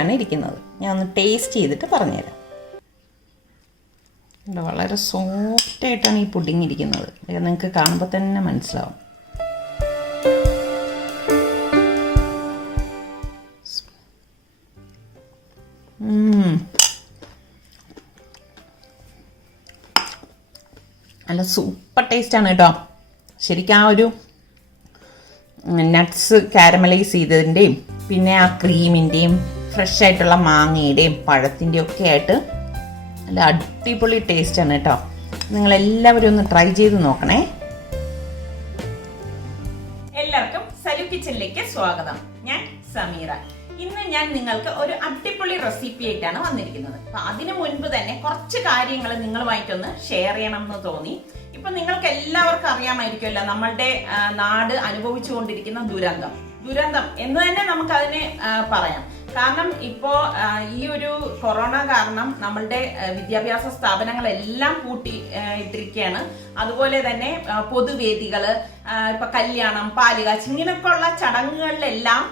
പോലെയാണ് ഇരിക്കുന്നത്. ഞാൻ ഒന്ന് ടേസ്റ്റ് ചെയ്തിട്ട് പറഞ്ഞുതരാം. വളരെ സോഫ്റ്റായിട്ടാണ് ഈ പുഡിങ് ഇരിക്കുന്നത്. നിങ്ങൾക്ക് കാണുമ്പോൾ തന്നെ മനസ്സിലാവും. നല്ല സൂപ്പർ ടേസ്റ്റാണ് കേട്ടോ. ശരിക്കും ആ ഒരു നട്ട്സ് കാരമലൈസ് ചെയ്തതിൻ്റെയും പിന്നെ ആ ക്രീമിൻ്റെയും ഫ്രഷ് ആയിട്ടുള്ള മാങ്ങയുടെയും പഴത്തിൻ്റെയും ഒക്കെ ആയിട്ട് നല്ല അടിപൊളി ടേസ്റ്റാണ് കേട്ടോ. നിങ്ങളെല്ലാവരും ഒന്ന് ട്രൈ ചെയ്ത് നോക്കണേ. എല്ലാവർക്കും സലു കിച്ചണിലേക്ക് സ്വാഗതം. ഞാൻ സമീറ. ഇന്ന് ഞാൻ നിങ്ങൾക്ക് ഒരു അടിപൊളി റെസിപ്പി ആയിട്ടാണ് വന്നിരിക്കുന്നത്. അപ്പൊ അതിനു മുൻപ് തന്നെ കുറച്ച് കാര്യങ്ങൾ നിങ്ങളുമായിട്ടൊന്ന് ഷെയർ ചെയ്യണം എന്ന് തോന്നി. ഇപ്പൊ നിങ്ങൾക്ക് എല്ലാവർക്കും അറിയാമായിരിക്കുമല്ലോ നമ്മളുടെ നാട് അനുഭവിച്ചുകൊണ്ടിരിക്കുന്ന ദുരന്തം എന്ന് തന്നെ നമുക്ക് അതിനെ പറയാം. കാരണം ഇപ്പോ ഈ ഒരു കൊറോണ കാരണം നമ്മളുടെ വിദ്യാഭ്യാസ സ്ഥാപനങ്ങളെല്ലാം പൂട്ടി ഇട്ടിരിക്കുകയാണ്. അതുപോലെ തന്നെ പൊതുവേദികള്, ഇപ്പൊ കല്യാണം, പാലുകാച്ച് ഇങ്ങനെയൊക്കെ ഉള്ള ചടങ്ങുകളിലെല്ലാം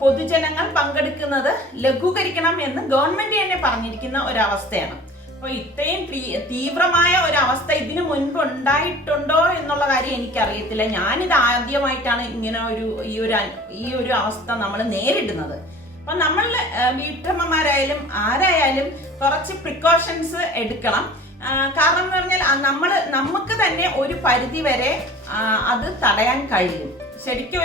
പൊതുജനങ്ങൾ പങ്കെടുക്കുന്നത് ലഘൂകരിക്കണം എന്ന് ഗവൺമെന്റ് തന്നെ പറഞ്ഞിരിക്കുന്ന ഒരവസ്ഥയാണ്. അപ്പൊ ഇത്രയും തീവ്രമായ ഒരവസ്ഥ ഇതിനു മുൻപ് ഉണ്ടായിട്ടുണ്ടോ എന്നുള്ള കാര്യം എനിക്കറിയത്തില്ല. ഞാനിത് ആദ്യമായിട്ടാണ് ഇങ്ങനെ ഈ ഒരു അവസ്ഥ നമ്മൾ നേരിടുന്നത്. അപ്പൊ നമ്മൾ വീട്ടമ്മമാരായാലും ആരായാലും കുറച്ച് പ്രിക്കോഷൻസ് എടുക്കണം. കാരണം എന്ന് പറഞ്ഞാൽ നമുക്ക് തന്നെ ഒരു പരിധി വരെ അത് തടയാൻ കഴിയും. ശരിക്കും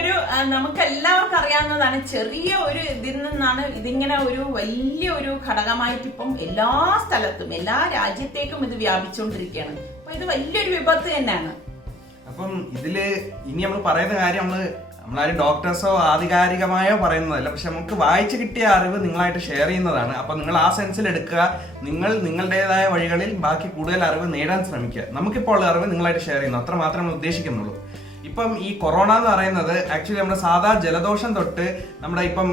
നമുക്ക് എല്ലാവർക്കും അറിയാവുന്നതാണ്, ചെറിയ ഒരു ഇതിൽ നിന്നാണ് ഇതിങ്ങനെ ഒരു വലിയ ഒരു ഘടകമായിട്ട് ഇപ്പം എല്ലാ സ്ഥലത്തും എല്ലാ രാജ്യത്തേക്കും ഇത് വ്യാപിച്ചുകൊണ്ടിരിക്കുകയാണ്. അപ്പൊ ഇത് വലിയൊരു വിപത്ത് തന്നെയാണ്. അപ്പം ഇതില് ഇനി നമ്മൾ പറയുന്ന കാര്യം നമ്മളാരും ഡോക്ടേഴ്സോ ആധികാരികമായോ പറയുന്നതല്ല, പക്ഷെ നമുക്ക് വായിച്ചു കിട്ടിയ അറിവ് നിങ്ങളായിട്ട് ഷെയർ ചെയ്യുന്നതാണ്. അപ്പൊ നിങ്ങൾ ആ സെൻസിൽ എടുക്കുക. നിങ്ങളുടേതായ വഴികളിൽ ബാക്കി കൂടുതൽ അറിവ് നേടാൻ ശ്രമിക്കുക. നമുക്കിപ്പോൾ ഉള്ള അറിവ് നിങ്ങളായിട്ട് ഷെയർ ചെയ്യുന്നു, അത്ര മാത്രമേ നമ്മൾ ഉദ്ദേശിക്കുന്നുള്ളൂ. ഇപ്പം ഈ കൊറോണ എന്ന് പറയുന്നത് ആക്ച്വലി നമ്മുടെ സാധാ ജലദോഷം തൊട്ട് നമ്മുടെ ഇപ്പം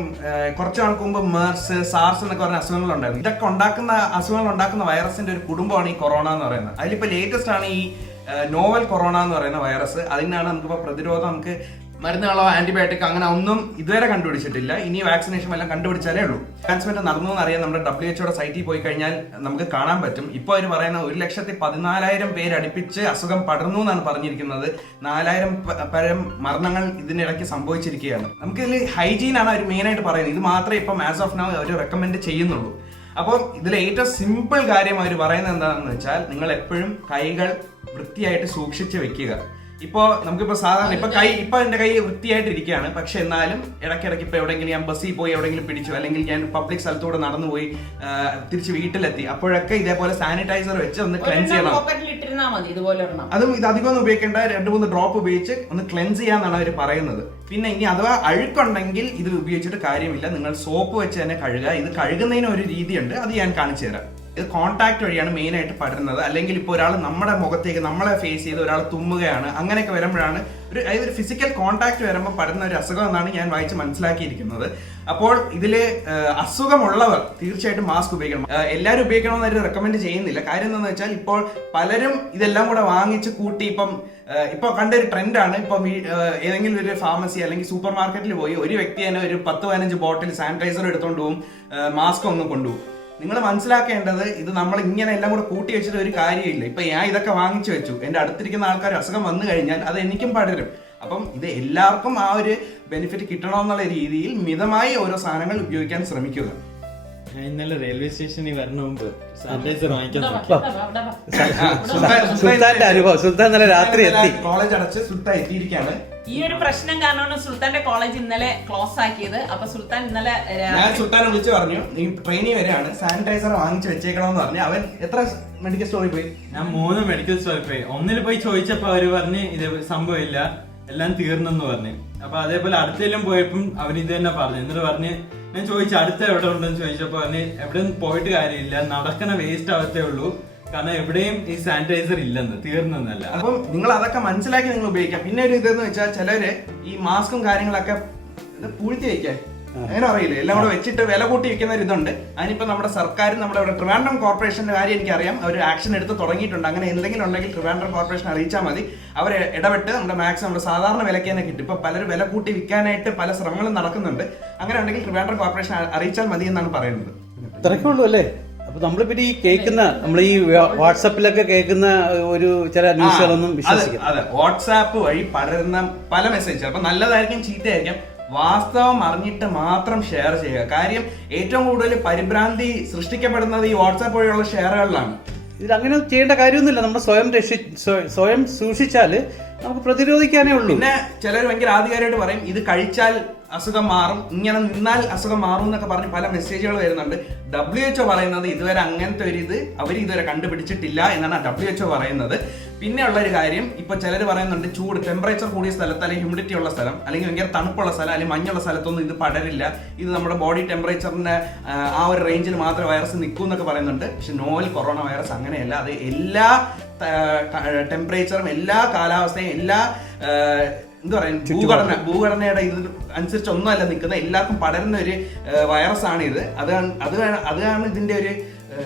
കുറച്ചു നാൾക്ക് മുമ്പ് MERS, SARS എന്നൊക്കെ പറഞ്ഞ അസുഖങ്ങൾ ഉണ്ടായിരുന്നു. ഇതൊക്കെ അസുഖങ്ങൾ ഉണ്ടാക്കുന്ന വൈറസിന്റെ ഒരു കുടുംബമാണ് ഈ കൊറോണ എന്ന് പറയുന്നത്. അതിലിപ്പോ ലേറ്റസ്റ്റ് ആണ് ഈ നോവൽ കൊറോണ എന്ന് പറയുന്ന വൈറസ്. അതിനാണ് നമുക്കിപ്പോൾ പ്രതിരോധം, നമുക്ക് മരുന്നുകളോ ആന്റിബയോട്ടിക് അങ്ങനെ ഒന്നും ഇതുവരെ കണ്ടുപിടിച്ചിട്ടില്ല. ഇനി വാക്സിനേഷൻ എല്ലാം കണ്ടുപിടിച്ചാലേ ഉള്ളൂ. അഡ്വാൻസ്മെന്റ് നടന്നു എന്നറിയാൻ നമ്മുടെ WHO സൈറ്റിൽ പോയി കഴിഞ്ഞാൽ നമുക്ക് കാണാൻ പറ്റും. ഇപ്പോൾ അവർ പറയുന്ന 1,14,000 പേര് അടുപ്പിച്ച് അസുഖം പടർന്നു എന്നാണ് പറഞ്ഞിരിക്കുന്നത്. 4,000 പരം മരണങ്ങൾ ഇതിനിടയ്ക്ക് സംഭവിച്ചിരിക്കുകയാണ്. നമുക്കിതിൽ ഹൈജീൻ ആണ് അവർ മെയിൻ ആയിട്ട് പറയുന്നത്. ഇത് മാത്രമേ ഇപ്പം ആസ് ഓഫ് നൗ അവർ റെക്കമെൻഡ് ചെയ്യുന്നുള്ളൂ. അപ്പോൾ ഇതിൽ ഏറ്റവും സിമ്പിൾ കാര്യം അവർ പറയുന്നത് എന്താണെന്ന് വെച്ചാൽ നിങ്ങൾ എപ്പോഴും കൈകൾ വൃത്തിയായിട്ട് സൂക്ഷിച്ച് വെക്കുക. ഇപ്പോ നമുക്കിപ്പോ സാധാരണ ഇപ്പൊ എന്റെ കൈ വൃത്തിയായിട്ട് ഇരിക്കുകയാണ്. പക്ഷെ എന്നാലും ഇടയ്ക്കിടയ്ക്ക് ഇപ്പൊ എവിടെയെങ്കിലും ഞാൻ ബസ്സിൽ പോയി എവിടെയെങ്കിലും പിടിച്ചു, അല്ലെങ്കിൽ ഞാൻ പബ്ലിക് സ്ഥലത്തൂടെ നടന്നുപോയി തിരിച്ച് വീട്ടിലെത്തി, അപ്പോഴൊക്കെ ഇതേപോലെ സാനിറ്റൈസർ വെച്ച് ഒന്ന് ക്ലെൻസ് ചെയ്യണം. അതും ഇത് അധികം ഒന്നും ഉപയോഗിക്കേണ്ട, 2-3 ഡ്രോപ്പ് ഉപയോഗിച്ച് ഒന്ന് ക്ലെൻസ് ചെയ്യാന്നാണ് അവർ പറയുന്നത്. പിന്നെ ഇനി അഥവാ അഴുക്കുണ്ടെങ്കിൽ ഇത് ഉപയോഗിച്ചിട്ട് കാര്യമില്ല, നിങ്ങൾ സോപ്പ് വെച്ച് തന്നെ കഴുകുക. ഇത് കഴുകുന്നതിന് ഒരു രീതിയുണ്ട്, അത് ഞാൻ കാണിച്ചു തരാം. ഇത് കോൺടാക്ട് വഴിയാണ് മെയിൻ ആയിട്ട് പടരുന്നത്. അല്ലെങ്കിൽ ഇപ്പോൾ ഒരാൾ നമ്മുടെ മുഖത്തേക്ക് നമ്മളെ ഫേസ് ചെയ്ത് ഒരാൾ തുമ്മുകയാണ്, അങ്ങനെയൊക്കെ വരുമ്പോഴാണ് ഒരു ഫിസിക്കൽ കോൺടാക്ട് വരുമ്പോൾ പടരുന്ന ഒരു അസുഖം എന്നാണ് ഞാൻ വായിച്ച് മനസ്സിലാക്കിയിരിക്കുന്നത്. അപ്പോൾ ഇതില് അസുഖമുള്ളവർ തീർച്ചയായിട്ടും മാസ്ക് ഉപയോഗിക്കണം. എല്ലാവരും ഉപയോഗിക്കണമെന്ന് റെക്കമെൻഡ് ചെയ്യുന്നില്ല. കാര്യം എന്താണെന്ന് വെച്ചാൽ ഇപ്പോൾ പലരും ഇതെല്ലാം കൂടെ വാങ്ങിച്ച് കൂട്ടി ഇപ്പൊ കണ്ടൊരു ട്രെൻഡാണ്. ഇപ്പൊ ഏതെങ്കിലും ഒരു ഫാർമസി അല്ലെങ്കിൽ സൂപ്പർ മാർക്കറ്റിൽ പോയി ഒരു വ്യക്തി തന്നെ ഒരു 10-15 ബോട്ടിൽ സാനിറ്റൈസർ എടുത്തോണ്ട് പോകും, മാസ്ക് ഒന്നും കൊണ്ടുപോകും. നിങ്ങൾ മനസ്സിലാക്കേണ്ടത് ഇത് നമ്മൾ ഇങ്ങനെ എല്ലാം കൂടെ കൂട്ടി വെച്ചിട്ട് ഒരു കാര്യമില്ല. ഇപ്പൊ ഞാൻ ഇതൊക്കെ വാങ്ങിച്ചു വെച്ചു, എന്റെ അടുത്തിരിക്കുന്ന ആൾക്കാർ അസുഖം വന്നു കഴിഞ്ഞാൽ അത് എനിക്കും പടരും. അപ്പം ഇത് എല്ലാവർക്കും ആ ഒരു ബെനിഫിറ്റ് കിട്ടണമെന്നുള്ള രീതിയിൽ മിതമായി ഓരോ സാധനങ്ങൾ ഉപയോഗിക്കാൻ ശ്രമിക്കുക. ഇന്നലെ റെയിൽവേ സ്റ്റേഷനിൽ വരണ മുമ്പ് സാനിറ്റൈസർ വാങ്ങിക്കാൻ സുൽത്താൻ രാത്രി എത്തി, കോളേജ് അടച്ച് സുൽത്താൻ എത്തിയിരിക്കുകയാണ്. ഈ ഒരു പ്രശ്നം കാരണമാണ് സുൽത്താന്റെ കോളേജ് ഇന്നലെ ക്ലോസ് ആക്കിയത്. അപ്പൊ സുൽത്താൻ ഇന്നലെ ഞാൻ സുൽത്താനെ വിളിച്ചു പറഞ്ഞു, നീ ട്രെയിനിൽ വരെയാണ്, സാനിറ്റൈസർ വാങ്ങിച്ചു വെച്ചേക്കണമെന്ന് പറഞ്ഞു. അവൻ എത്ര മെഡിക്കൽ സ്റ്റോറിൽ പോയി? ഞാൻ 3 മെഡിക്കൽ സ്റ്റോറിൽ പോയി. ഒന്നിൽ പോയി ചോദിച്ചപ്പോ അവര് പറഞ്ഞ് ഇത് സംഭവമില്ല, എല്ലാം തീർന്നെന്ന് പറഞ്ഞു. അപ്പൊ അതേപോലെ അടുത്തെല്ലാം പോയപ്പം അവര് ഇത് തന്നെ പറഞ്ഞു. എന്നിട്ട് പറഞ്ഞ് ഞാൻ ചോദിച്ചു അടുത്ത എവിടെ ഉണ്ടെന്ന് ചോദിച്ചപ്പോ പറഞ്ഞ് എവിടെ പോയിട്ട് കാര്യമില്ല, നടക്കണ വേസ്റ്റ് ആവത്തേ ഉള്ളൂ, കാരണം എവിടെയും ഈ സാനിറ്റൈസർ ഇല്ലെന്ന്, തീർന്നല്ല. അപ്പം നിങ്ങൾ അതൊക്കെ മനസ്സിലാക്കി നിങ്ങൾ ഉപയോഗിക്കാം. പിന്നെ ഒരു ഇതെന്ന് വെച്ചാൽ ചിലര് ഈ മാസ്കും കാര്യങ്ങളൊക്കെ പൂഴ്ത്തി വയ്ക്കാൻ അങ്ങനെ അറിയില്ല, എല്ലാം കൂടെ വെച്ചിട്ട് വില കൂട്ടി വെക്കുന്ന ഒരു ഇതുണ്ട്. അതിനിപ്പോ നമ്മുടെ സർക്കാർ, നമ്മുടെ ഇവിടെ ട്രിവാൻഡ്രം കോർപ്പറേഷന്റെ കാര്യം എനിക്കറിയാം, അവർ ആക്ഷൻ എടുത്ത് തുടങ്ങിയിട്ടുണ്ട്. അങ്ങനെ എന്തെങ്കിലും ഉണ്ടെങ്കിൽ ട്രിവാൻഡ്രം കോർപ്പറേഷൻ അറിയിച്ചാൽ മതി. അവർ ഇടപെട്ട് നമ്മുടെ മാക്സിമം നമ്മുടെ സാധാരണ വിലയ്ക്ക് തന്നെ കിട്ടും. ഇപ്പൊ പലരും വില കൂട്ടി വിൽക്കാനായിട്ട് പല ശ്രമങ്ങളും നടക്കുന്നുണ്ട്. അങ്ങനെ ഉണ്ടെങ്കിൽ ട്രിവാൻഡ്രം കോർപ്പറേഷൻ അറിയിച്ചാൽ മതി എന്നാണ് പറയുന്നത്. ഇത്രയ്ക്കുള്ളൂ അല്ലേ? അപ്പൊ നമ്മളിപ്പോ ഈ കേൾക്കുന്ന, നമ്മൾ ഈ വാട്സാപ്പിലൊക്കെ കേൾക്കുന്ന ഒരു ചില ന്യൂസുകളൊന്നും വിശ്വസിക്കാം. അതെ, വാട്സാപ്പ് വഴി പടരുന്ന പല മെസ്സേജ് അപ്പൊ നല്ലതായിരിക്കും ചീത്തയായിരിക്കും. വാസ്തവം അറിഞ്ഞിട്ട് മാത്രം ഷെയർ ചെയ്യുക. കാര്യം ഏറ്റവും കൂടുതൽ പരിഭ്രാന്തി സൃഷ്ടിക്കപ്പെടുന്നത് ഈ വാട്സാപ്പ് വഴിയുള്ള ഷെയറുകളിലാണ്. ഇതിൽ അങ്ങനെ ചെയ്യേണ്ട കാര്യമൊന്നുമില്ല. നമ്മൾ സ്വയം സൂക്ഷിച്ചാൽ നമുക്ക് പ്രതിരോധിക്കാനേ ഉള്ളൂ. പിന്നെ ചിലർ ഭയങ്കര ആധികാരികമായിട്ട് പറയും ഇത് കഴിച്ചാൽ അസുഖം മാറും, ഇങ്ങനെ നിന്നാൽ അസുഖം മാറും എന്നൊക്കെ പറഞ്ഞ് പല മെസ്സേജുകൾ വരുന്നുണ്ട്. WHO പറയുന്നത് ഇതുവരെ അങ്ങനത്തെ ഒരു ഇത് അവർ ഇതുവരെ കണ്ടുപിടിച്ചിട്ടില്ല എന്നാണ് WHO പറയുന്നത്. പിന്നെ ഉള്ള ഒരു കാര്യം, ഇപ്പൊ ചിലർ പറയുന്നുണ്ട് ചൂട് ടെമ്പറേച്ചർ കൂടിയ സ്ഥലത്ത്, അല്ലെങ്കിൽ ഹ്യൂമിഡിറ്റി ഉള്ള സ്ഥലം, അല്ലെങ്കിൽ ഭയങ്കര തണുപ്പുള്ള സ്ഥലം, അല്ലെങ്കിൽ മഞ്ഞുള്ള സ്ഥലത്തൊന്നും ഇത് പടരില്ല, ഇത് നമ്മുടെ ബോഡി ടെമ്പറേച്ചറിന്റെ ആ ഒരു റേഞ്ചിൽ മാത്രമേ വൈറസ് നിൽക്കൂ എന്നൊക്കെ പറയുന്നുണ്ട്. പക്ഷെ നോവൽ കൊറോണ വൈറസ് അങ്ങനെയല്ല. അത് എല്ലാ ടെമ്പറേച്ചറും, എല്ലാ കാലാവസ്ഥയും, എല്ലാ എന്താ പറയുക ഭൂഘടനയുടെ ഇത് അനുസരിച്ച് ഒന്നുമല്ല നിൽക്കുന്ന, എല്ലാവർക്കും പടരുന്ന ഒരു വൈറസ് ആണ് ഇത്. അതാണ് ഇതിന്റെ ഒരു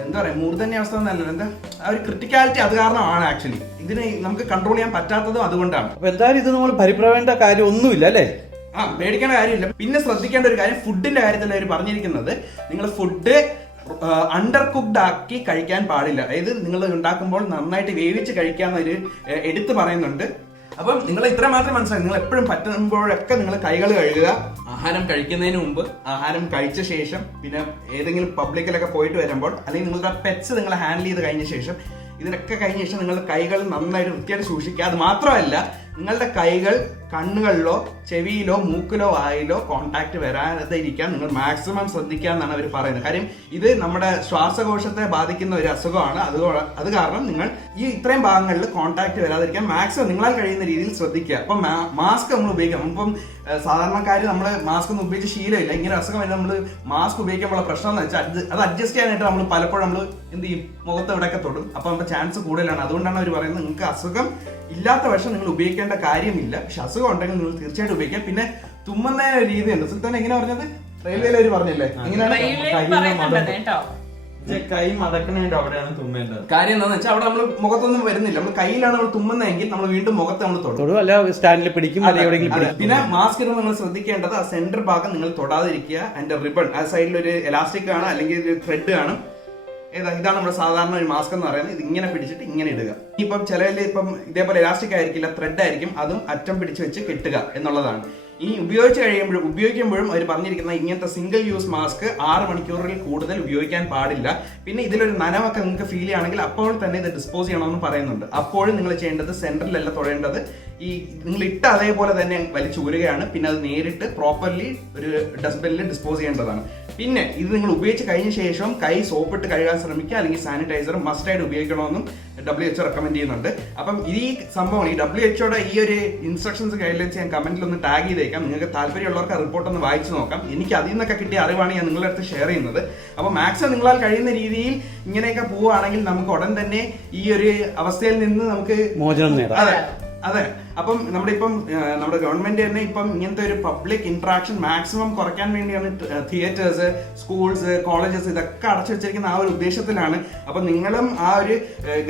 എന്താ പറയാ മൂർധന്യാവസ്ഥ എന്നല്ല, എന്താ ആ ഒരു ക്രിട്ടിക്കാലിറ്റി അത് കാരണമാണ്. ആക്ച്വലി ഇതിനെ നമുക്ക് കൺട്രോൾ ചെയ്യാൻ പറ്റാത്തതും അതുകൊണ്ടാണ്. അപ്പൊ എന്തായാലും ഇത് നമ്മൾ ഭയപ്പെടേണ്ട കാര്യം ഒന്നുമില്ല അല്ലേ? പേടിക്കേണ്ട കാര്യമില്ല. പിന്നെ ശ്രദ്ധിക്കേണ്ട ഒരു കാര്യം, ഫുഡിന്റെ കാര്യത്തിൽ അവർ പറഞ്ഞിരിക്കുന്നത് നിങ്ങൾ ഫുഡ് അണ്ടർ കുക്ക്ഡ് ആക്കി കഴിക്കാൻ പാടില്ല. അതായത് നിങ്ങൾ ഉണ്ടാക്കുമ്പോൾ നന്നായിട്ട് വേവിച്ച് കഴിക്കാന്നൊരു എടുത്ത് പറയുന്നുണ്ട്. അപ്പം നിങ്ങൾ ഇത്ര മാത്രം മനസ്സിലാക്കി, നിങ്ങൾ എപ്പോഴും പറ്റുമ്പോഴൊക്കെ നിങ്ങൾ കൈകൾ കഴുകുക. ആഹാരം കഴിക്കുന്നതിന് മുമ്പ്, ആഹാരം കഴിച്ച ശേഷം, പിന്നെ ഏതെങ്കിലും പബ്ലിക്കിലൊക്കെ പോയിട്ട് വരുമ്പോൾ, അല്ലെങ്കിൽ നിങ്ങളുടെ പെറ്റ്സ് നിങ്ങൾ ഹാൻഡിൽ ചെയ്ത് കഴിഞ്ഞ ശേഷം, ഇതിനൊക്കെ കഴിഞ്ഞ ശേഷം നിങ്ങൾ കൈകൾ നന്നായിട്ട് വൃത്തിയായിട്ട് സൂക്ഷിക്കുക. അത് മാത്രമല്ല, നിങ്ങളുടെ കൈകൾ കണ്ണുകളിലോ ചെവിയിലോ മൂക്കിലോ വായിലോ കോണ്ടാക്ട് വരാതെ ഇരിക്കാൻ നിങ്ങൾ മാക്സിമം ശ്രദ്ധിക്കുക എന്നാണ് അവർ പറയുന്നത്. കാര്യം ഇത് നമ്മുടെ ശ്വാസകോശത്തെ ബാധിക്കുന്ന ഒരു അസുഖമാണ്. അത് കാരണം നിങ്ങൾ ഈ ഇത്രയും ഭാഗങ്ങളിൽ കോണ്ടാക്ട് വരാതിരിക്കാൻ മാക്സിമം നിങ്ങളാൽ കഴിയുന്ന രീതിയിൽ ശ്രദ്ധിക്കുക. അപ്പം മാസ്ക് നമ്മൾ ഉപയോഗിക്കണം. ഇപ്പം സാധാരണക്കാർ നമ്മൾ മാസ്ക് ഒന്നും ഉപയോഗിച്ച് ശീലമില്ല. ഇങ്ങനെ അസുഖം വരുന്നത് നമ്മൾ മാസ്ക് ഉപയോഗിക്കുമ്പോൾ പ്രശ്നം എന്ന് വെച്ചാൽ അത് അഡ്ജസ്റ്റ് ചെയ്യാനായിട്ട് നമ്മൾ പലപ്പോഴും നമ്മൾ എന്ത് ചെയ്യും, മുഖത്ത് ഇവിടെയൊക്കെ തൊടും. അപ്പം നമ്മുടെ ചാൻസ് കൂടുതലാണ്. അതുകൊണ്ടാണ് അവർ പറയുന്നത് നിങ്ങൾക്ക് അസുഖം ഇല്ലാത്ത പക്ഷം നിങ്ങൾ ഉപയോഗിക്കേണ്ട കാര്യമില്ല. പക്ഷെ അസുഖം ഉണ്ടെങ്കിൽ നിങ്ങൾ തീർച്ചയായിട്ടും ഉപയോഗിക്കാം. പിന്നെ തുമ്മുന്നതിന് ഒരു രീതിയുണ്ട്. സുൽത്താൻ എങ്ങനെ പറഞ്ഞത്? റെയിൽവേയിൽ അവർ പറഞ്ഞില്ലേ എങ്ങനെയാണ് കൈ മടക്കുന്നതിന്റെ അവിടെയാണ് തുമ്മേണ്ടത്. കാര്യം എന്താണെന്ന് വെച്ചാൽ അവിടെ നമ്മൾ മുഖത്തൊന്നും വരുന്നില്ല. നമ്മൾ കയ്യിലാണ് നമ്മൾ തുമ്മുന്നതെങ്കിൽ നമ്മൾ വീണ്ടും മുഖത്ത് നമ്മൾ തൊടും, അല്ല സ്റ്റാൻഡിൽ പിടിക്കും, എവിടെയെങ്കിലും. പിന്നെ മാസ്ക് ഇടുമ്പോൾ നിങ്ങൾ ശ്രദ്ധിക്കേണ്ടത് ആ സെന്റർ ഭാഗം നിങ്ങൾ തൊടാതിരിക്കുക. അതിന്റെ റിബൺ ആ സൈഡിൽ ഒരു എലാസ്റ്റിക് ആണ്, അല്ലെങ്കിൽ ഒരു ത്രെഡ് കാണും. ഇതാണ് നമ്മുടെ സാധാരണ ഒരു മാസ്ക് എന്ന് പറയുന്നത്. ഇത് ഇങ്ങനെ പിടിച്ചിട്ട് ഇങ്ങനെ ഇടുക. ഇപ്പം ചിലതിൽ ഇപ്പം ഇതേപോലെ എലാസ്റ്റിക് ആയിരിക്കില്ല, ത്രെഡ് ആയിരിക്കും, അതും അറ്റം പിടിച്ച് വെച്ച് കെട്ടുക എന്നുള്ളതാണ്. ഈ ഉപയോഗിക്കുമ്പോഴും അവർ പറഞ്ഞിരിക്കുന്ന ഇങ്ങനത്തെ സിംഗിൾ യൂസ് മാസ്ക് 6 മണിക്കൂറിൽ കൂടുതൽ ഉപയോഗിക്കാൻ പാടില്ല. പിന്നെ ഇതിലൊരു നനവൊക്കെ നിങ്ങൾക്ക് ഫീൽ ചെയ്യുകയാണെങ്കിൽ അപ്പോൾ തന്നെ ഇത് ഡിസ്പോസ് ചെയ്യണമെന്ന് പറയുന്നുണ്ട്. അപ്പോഴും നിങ്ങൾ ചെയ്യേണ്ടത് സെന്ററിലല്ല തൊടേണ്ടത്, ഈ നിങ്ങൾ ഇട്ട അതേപോലെ തന്നെ വലിച്ചൂരുകയാണ്. പിന്നെ അത് നേരിട്ട് പ്രോപ്പർലി ഒരു ഡസ്റ്റ്ബിനിൽ ഡിസ്പോസ് ചെയ്യേണ്ടതാണ്. പിന്നെ ഇത് നിങ്ങൾ ഉപയോഗിച്ച് കഴിഞ്ഞ ശേഷം കൈ സോപ്പിട്ട് കഴുകാൻ ശ്രമിക്കുക, അല്ലെങ്കിൽ സാനിറ്റൈസർ മസ്റ്റായിട്ട് ഉപയോഗിക്കണമെന്നും WHO റെക്കമെൻഡ് ചെയ്യുന്നുണ്ട്. അപ്പം ഈ സംഭവം ഈ WHO ഈ ഒരു ഇൻസ്ട്രക്ഷൻസ് ഗൈഡ്ലൈൻസ് ഞാൻ കമന്റിൽ ഒന്ന് ടാഗ് ചെയ്തേക്കാം. നിങ്ങൾക്ക് താല്പര്യമുള്ളവർക്ക് ആ റിപ്പോർട്ട് ഒന്ന് വായിച്ചു നോക്കാം. എനിക്ക് അതിൽ നിന്നൊക്കെ കിട്ടിയ അറിവാണ് ഞാൻ നിങ്ങളുടെ അടുത്ത് ഷെയർ ചെയ്യുന്നത്. അപ്പോൾ മാക്സിമം നിങ്ങളാൽ കഴിയുന്ന രീതിയിൽ ഇങ്ങനെയൊക്കെ പോവുകയാണെങ്കിൽ നമുക്ക് ഉടൻ തന്നെ ഈ ഒരു അവസ്ഥയിൽ നിന്ന് നമുക്ക് മോചനം നേടാം. അതെ. അപ്പം നമ്മുടെ ഗവൺമെന്റ് തന്നെ ഇപ്പം ഇങ്ങനത്തെ ഒരു പബ്ലിക് ഇന്ററാക്ഷൻ മാക്സിമം കുറയ്ക്കാൻ വേണ്ടിയാണ് തിയേറ്റേഴ്സ്, സ്കൂൾസ്, കോളേജസ് ഇതൊക്കെ അടച്ചു വെച്ചിരിക്കുന്ന ആ ഒരു ഉദ്ദേശത്തിലാണ്. അപ്പൊ നിങ്ങളും ആ ഒരു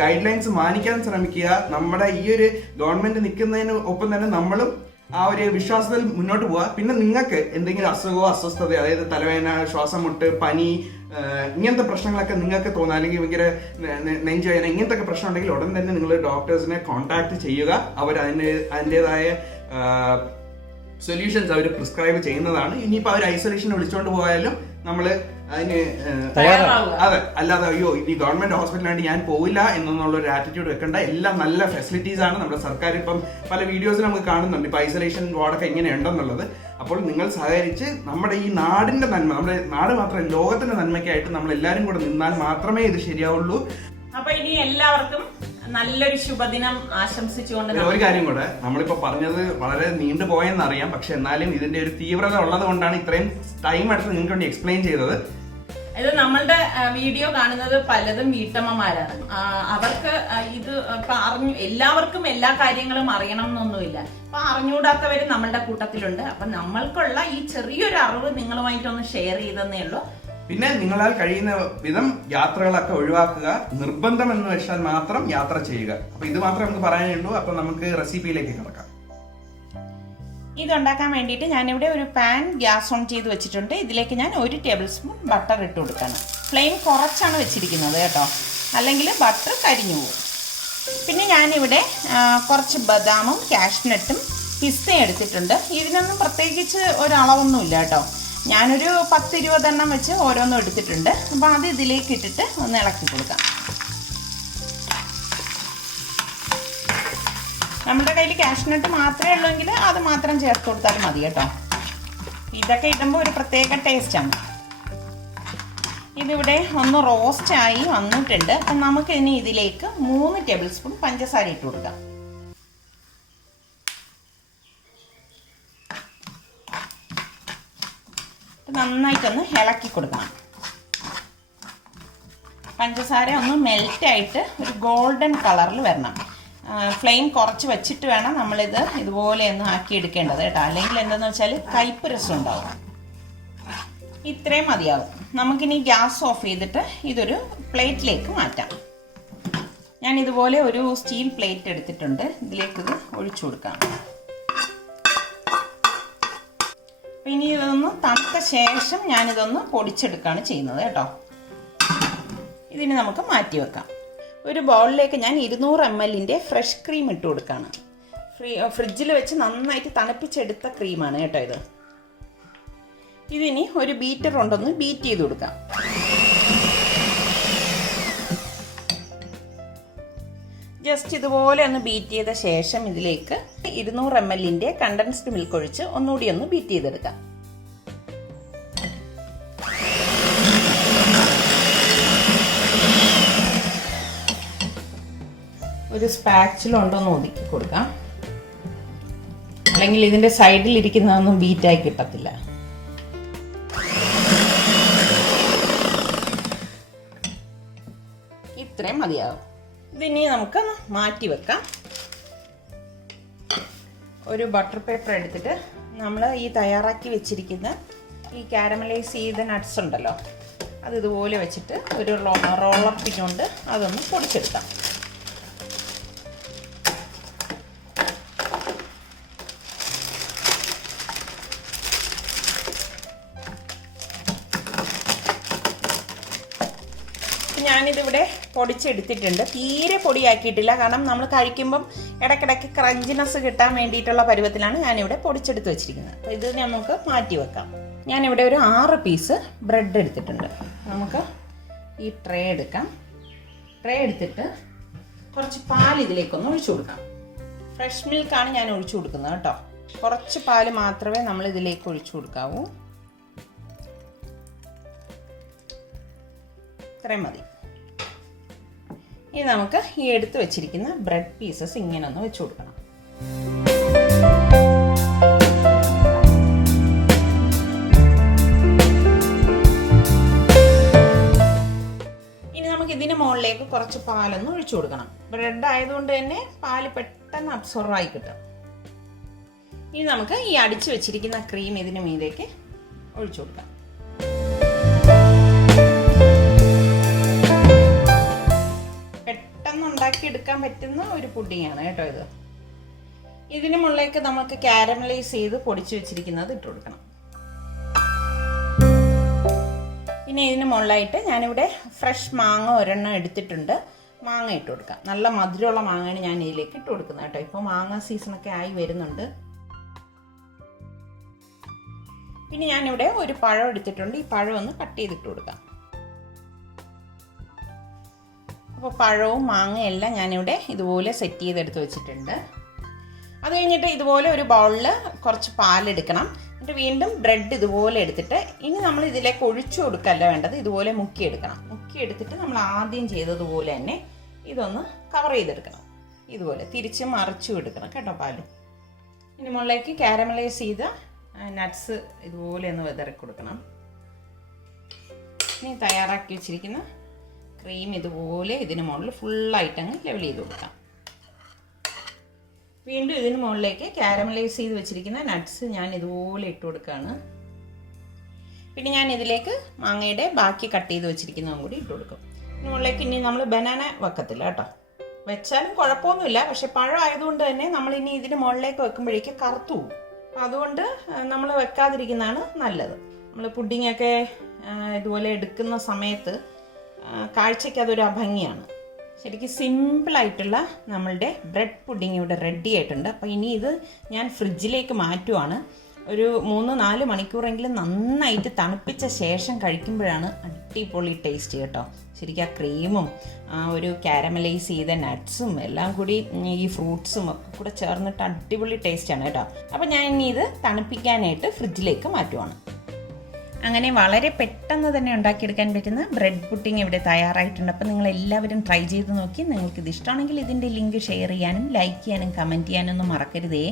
ഗൈഡ് ലൈൻസ് മാനിക്കാൻ ശ്രമിക്കുക. നമ്മുടെ ഈ ഒരു ഗവൺമെന്റ് നിൽക്കുന്നതിന് ഒപ്പം തന്നെ നമ്മളും ആ ഒരു വിശ്വാസത്തിൽ മുന്നോട്ട് പോവുക. പിന്നെ നിങ്ങൾക്ക് എന്തെങ്കിലും അസുഖമോ അസ്വസ്ഥതയോ, അതായത് തലവേദന, ശ്വാസം മുട്ട്, പനി, ഇങ്ങനത്തെ പ്രശ്നങ്ങളൊക്കെ നിങ്ങൾക്ക് തോന്നുക, അല്ലെങ്കിൽ ഭയങ്കര നെഞ്ചുവേദന, ഇങ്ങനത്തെ ഒക്കെ പ്രശ്നം ഉണ്ടെങ്കിൽ ഉടൻ തന്നെ നിങ്ങൾ ഡോക്ടേഴ്സിനെ കോൺടാക്ട് ചെയ്യുക. അവർ അതിൻ്റെതായ സൊല്യൂഷൻസ് അവർ പ്രിസ്ക്രൈബ് ചെയ്യുന്നതാണ്. ഇനിയിപ്പോൾ അവർ ഐസൊലേഷന് വിളിച്ചുകൊണ്ട് പോയാലും നമ്മൾ അതിന് അതെ, അല്ലാതെ അയ്യോ ഇനി ഗവൺമെന്റ് ഹോസ്പിറ്റലായിട്ട് ഞാൻ പോവില്ല എന്നുള്ള ഒരു ആറ്റിറ്റ്യൂഡ് വെക്കേണ്ട. എല്ലാം നല്ല ഫെസിലിറ്റീസ് ആണ് നമ്മുടെ സർക്കാർ. ഇപ്പം പല വീഡിയോസിൽ നമുക്ക് കാണുന്നുണ്ട് ഇപ്പൊ ഐസൊലേഷൻ വാർഡൊക്കെ എങ്ങനെയുണ്ടെന്നുള്ളത്. അപ്പോൾ നിങ്ങൾ സഹകരിച്ച് നമ്മുടെ ഈ നാടിന്റെ നന്മ, നമ്മുടെ നാട് മാത്രമല്ല ലോകത്തിന്റെ നന്മയ്ക്കായിട്ട് നമ്മൾ എല്ലാവരും കൂടെ നിന്നാൽ മാത്രമേ ഇത് ശരിയാവുള്ളൂ. അപ്പൊ ഇനി എല്ലാവർക്കും നല്ലൊരു ശുഭദിനം ആശംസിച്ചുകൊണ്ട് ഒരു കാര്യം കൂടെ, നമ്മളിപ്പോ പറഞ്ഞത് വളരെ നീണ്ടു പോയെന്നറിയാം, പക്ഷെ എന്നാലും ഇതിന്റെ ഒരു തീവ്രത ഉള്ളത് കൊണ്ടാണ് ഇത്രയും ടൈം എടുത്ത് നിങ്ങൾക്ക് വേണ്ടി എക്സ്പ്ലെയിൻ ചെയ്തത്. ഇത് നമ്മളുടെ വീഡിയോ കാണുന്നത് പലതും വീട്ടമ്മമാരാണ്. അവർക്ക് ഇത് എല്ലാവർക്കും എല്ലാ കാര്യങ്ങളും അറിയണം എന്നൊന്നുമില്ല. അപ്പൊ അറിഞ്ഞൂടാത്തവര് നമ്മളുടെ കൂട്ടത്തിലുണ്ട്. അപ്പൊ നമ്മൾക്കുള്ള ഈ ചെറിയൊരു അറിവ് നിങ്ങളുമായിട്ടൊന്ന് ഷെയർ ചെയ്തെന്നേ ഉള്ളൂ. പിന്നെ നിങ്ങളാൽ കഴിയുന്ന വിധം യാത്രകളൊക്കെ ഒഴിവാക്കുക. നിർബന്ധം എന്ന് വെച്ചാൽ മാത്രം യാത്ര ചെയ്യുക. അപ്പൊ ഇത് മാത്രമേ നമുക്ക് പറയാനുള്ളൂ. അപ്പൊ നമുക്ക് റെസിപ്പിയിലേക്ക് കിടക്കാം. ഇതുണ്ടാക്കാൻ വേണ്ടിയിട്ട് ഞാനിവിടെ ഒരു പാൻ ഗ്യാസ് ഓൺ ചെയ്ത് വെച്ചിട്ടുണ്ട്. ഇതിലേക്ക് ഞാൻ 1 ടേബിൾ സ്പൂൺ ബട്ടർ ഇട്ട് കൊടുക്കണം. ഫ്ലെയിം കുറച്ചാണ് വെച്ചിരിക്കുന്നത് കേട്ടോ, അല്ലെങ്കിൽ ബട്ടർ കരിഞ്ഞു പോകും. പിന്നെ ഞാനിവിടെ കുറച്ച് ബദാമും കാഷ്നട്ടും പിസ്തയും എടുത്തിട്ടുണ്ട്. ഇതിനൊന്നും പ്രത്യേകിച്ച് ഒരളവൊന്നുമില്ല കേട്ടോ. ഞാനൊരു 10-20 എണ്ണം വെച്ച് ഓരോന്നും എടുത്തിട്ടുണ്ട്. അപ്പോൾ അത് ഇതിലേക്ക് ഇട്ടിട്ട് ഒന്ന് ഇളക്കി കൊടുക്കാം. നമ്മുടെ കയ്യിൽ കാഷ്നട്ട് മാത്രമേ ഉള്ളെങ്കിൽ അത് മാത്രം ചേർത്ത് കൊടുത്താൽ മതി കേട്ടോ. ഇതൊക്കെ ഇടുമ്പോൾ ഒരു പ്രത്യേക ടേസ്റ്റാണ്. ഇതിവിടെ ഒന്ന് റോസ്റ്റായി വന്നിട്ടുണ്ട്. അപ്പം നമുക്ക് ഇനി ഇതിലേക്ക് 3 ടേബിൾ സ്പൂൺ പഞ്ചസാര ഇട്ട് കൊടുക്കാം. നന്നായിട്ടൊന്ന് ഇളക്കി കൊടുക്കണം. പഞ്ചസാര ഒന്ന് മെൽറ്റായിട്ട് ഒരു ഗോൾഡൻ കളറിൽ വരണം. ഫ്ലെയിം കുറച്ച് വെച്ചിട്ട് വേണം നമ്മളിത് ഇതുപോലെ ഒന്ന് ആക്കിയെടുക്കേണ്ടത് കേട്ടോ. അല്ലെങ്കിൽ എന്താണെന്ന് വെച്ചാൽ കയ്പ്പ് രസം ഉണ്ടാവും. ഇത്രയും മതിയാവും. നമുക്കിനി ഗ്യാസ് ഓഫ് ചെയ്തിട്ട് ഇതൊരു പ്ലേറ്റിലേക്ക് മാറ്റാം. ഞാൻ ഇതുപോലെ ഒരു സ്റ്റീൽ പ്ലേറ്റ് എടുത്തിട്ടുണ്ട്. ഇതിലേക്ക് ഇത് ഒഴിച്ചു കൊടുക്കാം. ഇനി ഇതൊന്ന് തണുത്ത ശേഷം ഞാനിതൊന്ന് പൊടിച്ചെടുക്കുകയാണ് ചെയ്യുന്നത് കേട്ടോ. ഇതിന് നമുക്ക് മാറ്റി വെക്കാം. ഒരു ബൗളിലേക്ക് ഞാൻ 200 ml ഫ്രഷ് ക്രീം ഇട്ട് കൊടുക്കുകയാണ്. ഫ്രിഡ്ജിൽ വെച്ച് നന്നായിട്ട് തണുപ്പിച്ചെടുത്ത ക്രീമാണ് കേട്ടോ ഇത്. ഇതിനി ഒരു ബീറ്റർ കൊണ്ടൊന്ന് ബീറ്റ് ചെയ്ത് കൊടുക്കാം. ജസ്റ്റ് ഇതുപോലെ ഒന്ന് ബീറ്റ് ചെയ്ത ശേഷം ഇതിലേക്ക് 200 ml കണ്ടൻസ്ഡ് മിൽക്ക് ഒഴിച്ച് ഒന്നുകൂടി ഒന്ന് ബീറ്റ് ചെയ്തെടുക്കാം. ഒരു സ്പാച്ചിൽ ഉണ്ടോന്ന് ഒതുക്കി കൊടുക്കാം, അല്ലെങ്കിൽ ഇതിന്റെ സൈഡിൽ ഇരിക്കുന്നതൊന്നും ബീറ്റായി കിട്ടത്തില്ല. ഇത്രയും മതിയാവും. ഇതിനി നമുക്ക് മാറ്റി വെക്കാം. ഒരു ബട്ടർ പേപ്പർ എടുത്തിട്ട് നമ്മൾ ഈ തയ്യാറാക്കി വെച്ചിരിക്കുന്ന ഈ കാരമലൈസ് ചെയ്ത നട്ട്സ് ഉണ്ടല്ലോ, അത് ഇതുപോലെ വെച്ചിട്ട് ഒരു റോളർ പിൻ കൊണ്ട് അതൊന്ന് പൊടിച്ചെടുക്കാം. ഞാനിതിവിടെ പൊടിച്ചെടുത്തിട്ടുണ്ട്. തീരെ പൊടിയാക്കിയിട്ടില്ല, കാരണം നമ്മൾ കഴിക്കുമ്പം ഇടയ്ക്കിടയ്ക്ക് ക്രഞ്ചിനെസ് കിട്ടാൻ വേണ്ടിയിട്ടുള്ള പരുവത്തിലാണ് ഞാനിവിടെ പൊടിച്ചെടുത്ത് വെച്ചിരിക്കുന്നത്. അപ്പോൾ ഇത് നമുക്ക് മാറ്റി വെക്കാം. ഞാനിവിടെ ഒരു 6 പീസ് ബ്രെഡ് എടുത്തിട്ടുണ്ട്. നമുക്ക് ഈ ട്രേ എടുക്കാം. ട്രേ എടുത്തിട്ട് കുറച്ച് പാൽ ഇതിലേക്കൊന്ന് ഒഴിച്ചു കൊടുക്കാം. ഫ്രഷ് മിൽക്കാണ് ഞാൻ ഒഴിച്ചു കൊടുക്കുന്നത് കേട്ടോ. കുറച്ച് പാൽ മാത്രമേ നമ്മൾ ഇതിലേക്ക് ഒഴിച്ചു കൊടുക്കാവൂ. ഇത്രയും മതി. ഇനി നമുക്ക് ഈ എടുത്ത് വെച്ചിരിക്കുന്ന ബ്രെഡ് പീസസ് ഇങ്ങനെ ഒന്ന് വെച്ച് കൊടുക്കണം. ഇനി നമുക്ക് ഇതിന് മുകളിലേക്ക് കുറച്ച് പാലൊന്ന് ഒഴിച്ചു കൊടുക്കണം. ബ്രെഡ് ആയതുകൊണ്ട് തന്നെ പാല് പെട്ടെന്ന് അബ്സോർവ് ആയി കിട്ടും. ഇനി നമുക്ക് ഈ അടിച്ചു വെച്ചിരിക്കുന്ന ക്രീം ഇതിന് മീതേക്ക് ഒഴിച്ചു കൊടുക്കാം. ഉണ്ടാക്കിയെടുക്കാൻ പറ്റുന്ന ഒരു പുഡിങ്ങാണ് കേട്ടോ ഇത്. ഇതിന് മുകളിലേക്ക് നമുക്ക് കാരമലൈസ് ചെയ്ത് പൊടിച്ചു വെച്ചിരിക്കുന്നത് ഇട്ട് കൊടുക്കണം. പിന്നെ ഇതിന് മുകളിലായിട്ട് ഞാനിവിടെ ഫ്രഷ് മാങ്ങ 1 എണ്ണം എടുത്തിട്ടുണ്ട്. മാങ്ങ ഇട്ട് കൊടുക്കാം. നല്ല മധുരമുള്ള മാങ്ങയാണ് ഞാൻ ഇതിലേക്ക് ഇട്ട് കൊടുക്കുന്നത് കേട്ടോ. ഇപ്പോൾ മാങ്ങ സീസണൊക്കെ ആയി വരുന്നുണ്ട്. പിന്നെ ഞാനിവിടെ ഒരു പഴം എടുത്തിട്ടുണ്ട്. ഈ പഴം ഒന്ന് കട്ട് ചെയ്തിട്ട് കൊടുക്കാം. അപ്പോൾ പഴവും മാങ്ങയെല്ലാം ഞാനിവിടെ ഇതുപോലെ സെറ്റ് ചെയ്തെടുത്ത് വെച്ചിട്ടുണ്ട്. അത് കഴിഞ്ഞിട്ട് ഇതുപോലെ ഒരു ബൗളിൽ കുറച്ച് പാലെടുക്കണം. എന്നിട്ട് വീണ്ടും ബ്രെഡ് ഇതുപോലെ എടുത്തിട്ട് ഇനി നമ്മൾ ഇതിലേക്ക് ഒഴിച്ചു കൊടുക്കല്ല വേണ്ടത്, ഇതുപോലെ മുക്കിയെടുക്കണം. മുക്കിയെടുത്തിട്ട് നമ്മൾ ആദ്യം ചെയ്തതുപോലെ തന്നെ ഇതൊന്ന് കവർ ചെയ്തെടുക്കണം. ഇതുപോലെ തിരിച്ച് മറിച്ചും എടുക്കണം കേട്ടോ പാല്. ഇനി മുകളിലേക്ക് കാരമലൈസ് ചെയ്ത നട്ട്സ് ഇതുപോലെ ഒന്ന് വിതറി കൊടുക്കണം. ഇനി തയ്യാറാക്കി വെച്ചിരിക്കുന്ന ക്രീം ഇതുപോലെ ഇതിന് മുകളിൽ ഫുള്ളായിട്ട് അങ്ങ് ലെവൽ ചെയ്ത് കൊടുക്കാം. വീണ്ടും ഇതിന് മുകളിലേക്ക് കാരമലൈസ് ചെയ്ത് വെച്ചിരിക്കുന്ന നട്ട്സ് ഞാൻ ഇതുപോലെ ഇട്ട് കൊടുക്കുകയാണ്. പിന്നെ ഞാൻ ഇതിലേക്ക് മാങ്ങയുടെ ബാക്കി കട്ട് ചെയ്ത് വെച്ചിരിക്കുന്നതും കൂടി ഇട്ട് കൊടുക്കും. ഇതിന് മുകളിലേക്ക് ഇനി നമ്മൾ ബനാന വെക്കത്തില്ല കേട്ടോ. വെച്ചാലും കുഴപ്പമൊന്നുമില്ല, പക്ഷെ പഴം ആയതുകൊണ്ട് തന്നെ നമ്മളിനി ഇതിന് മുകളിലേക്ക് വെക്കുമ്പോഴേക്ക് കറുത്തു പോകും. അതുകൊണ്ട് നമ്മൾ വെക്കാതിരിക്കുന്നതാണ് നല്ലത്. നമ്മൾ പുഡിങ്ങൊക്കെ ഇതുപോലെ എടുക്കുന്ന സമയത്ത് കാഴ്ചയ്ക്ക് അതൊരു അഭംഗിയാണ്. ശരിക്കും സിമ്പിളായിട്ടുള്ള നമ്മളുടെ ബ്രെഡ് പുഡിങ് ഇവിടെ റെഡി ആയിട്ടുണ്ട്. അപ്പോൾ ഇനി ഇത് ഞാൻ ഫ്രിഡ്ജിലേക്ക് മാറ്റുവാണ്. ഒരു 3-4 മണിക്കൂറെങ്കിലും നന്നായിട്ട് തണുപ്പിച്ച ശേഷം കഴിക്കുമ്പോഴാണ് അടിപൊളി ടേസ്റ്റ് കേട്ടോ. ശരിക്കും ആ ക്രീമും ആ ഒരു കാരമലൈസ് ചെയ്ത നട്ട്സും എല്ലാം കൂടി ഈ ഫ്രൂട്ട്സും ഒക്കെ കൂടെ ചേർന്നിട്ട് അടിപൊളി ടേസ്റ്റാണ് കേട്ടോ. അപ്പോൾ ഞാൻ ഇനി ഇത് തണുപ്പിക്കാനായിട്ട് ഫ്രിഡ്ജിലേക്ക് മാറ്റുവാണ്. അങ്ങനെ വളരെ പെട്ടെന്ന് തന്നെ ഉണ്ടാക്കിയെടുക്കാൻ പറ്റുന്ന ബ്രെഡ് പുഡിങ് ഇവിടെ തയ്യാറായിട്ടുണ്ട്. അപ്പോൾ നിങ്ങൾ എല്ലാവരും ട്രൈ ചെയ്ത് നോക്കി. നിങ്ങൾക്കിത് ഇഷ്ടമാണെങ്കിൽ ഇതിൻ്റെ ലിങ്ക് ഷെയർ ചെയ്യാനും ലൈക്ക് ചെയ്യാനും കമൻറ്റ് ചെയ്യാനൊന്നും മറക്കരുതേ.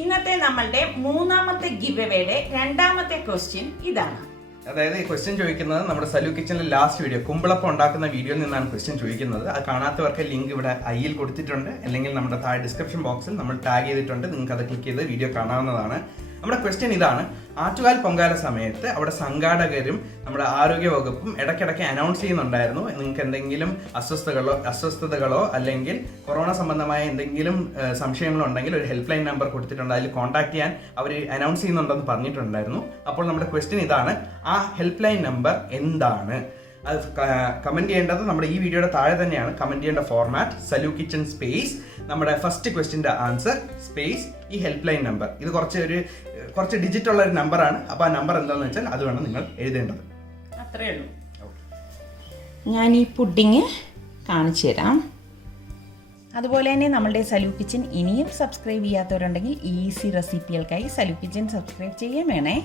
ഇന്നത്തെ നമ്മളുടെ 3ാമത്തെ ഗിവ് അവേയുടെ 2ാമത്തെ ക്വസ്റ്റ്യൻ ഇതാണ്. അതായത് ഈ ക്വസ്റ്റ്യൻ ചോദിക്കുന്നത് നമ്മുടെ സലു കിച്ചണിലെ ലാസ്റ്റ് വീഡിയോ കുമ്പിളപ്പം ഉണ്ടാക്കുന്ന വീഡിയോയിൽ നിന്നാണ് ക്വസ്റ്റ്യൻ ചോദിക്കുന്നത്. അത് കാണാത്തവർക്ക് ലിങ്ക് ഇവിടെ ഐയിൽ കൊടുത്തിട്ടുണ്ട്, അല്ലെങ്കിൽ നമ്മുടെ താഴെ ഡിസ്ക്രിപ്ഷൻ ബോക്സിൽ നമ്മൾ ടാഗ് ചെയ്തിട്ടുണ്ട്. നിങ്ങൾക്ക് അത് ക്ലിക്ക് ചെയ്ത് വീഡിയോ കാണാവുന്നതാണ്. നമ്മുടെ ക്വസ്റ്റ്യൻ ഇതാണ്: ആറ്റുകാൽ പൊങ്കാല സമയത്ത് അവിടെ നമ്മുടെ ആരോഗ്യ വകുപ്പും ഇടയ്ക്കിടയ്ക്ക് അനൗൺസ് ചെയ്യുന്നുണ്ടായിരുന്നു, നിങ്ങൾക്ക് എന്തെങ്കിലും അസ്വസ്ഥതകളോ അല്ലെങ്കിൽ കൊറോണ സംബന്ധമായ എന്തെങ്കിലും സംശയങ്ങളോ ഉണ്ടെങ്കിൽ ഒരു ഹെൽപ്പ് ലൈൻ നമ്പർ കൊടുത്തിട്ടുണ്ട്, അതിൽ കോൺടാക്ട് ചെയ്യാൻ അവർ അനൗൺസ് ചെയ്യുന്നുണ്ടെന്ന് പറഞ്ഞിട്ടുണ്ടായിരുന്നു. അപ്പോൾ നമ്മുടെ ക്വസ്റ്റ്യൻ ഇതാണ്: ആ ഹെൽപ്പ് ലൈൻ നമ്പർ എന്താണ്? അത് കമന്റ് ചെയ്യേണ്ടത് നമ്മുടെ ഈ വീഡിയോയുടെ താഴെ തന്നെയാണ്. കമന്റ് ചെയ്യേണ്ട ഫോർമാറ്റ് സലു കിച്ചൺ സ്പേസ് നമ്മുടെ ഫസ്റ്റ് ക്വസ്റ്റ്യൻ്റെ ആൻസർ സ്പേസ് ഈ ഹെൽപ്പ് ലൈൻ നമ്പർ. ഇത് കുറച്ച് ഡിജിറ്റ് ഉള്ള ഒരു നമ്പറാണ്. അപ്പോൾ ആ നമ്പർ എന്താണെന്ന് വെച്ചാൽ അത് വേണം നിങ്ങൾ എഴുതേണ്ടത്. അത്രയേ ഉള്ളൂ. ഞാൻ ഈ പുഡിങ് കാണിച്ചു തരാം. അതുപോലെ തന്നെ നമ്മളുടെ സലു കിച്ചൻ ഇനിയും സബ്സ്ക്രൈബ് ചെയ്യാത്തവരുണ്ടെങ്കിൽ ഈസി റെസിപ്പികൾക്കായി സലു കിച്ചൻ സബ്സ്ക്രൈബ് ചെയ്യാൻ വേണേ.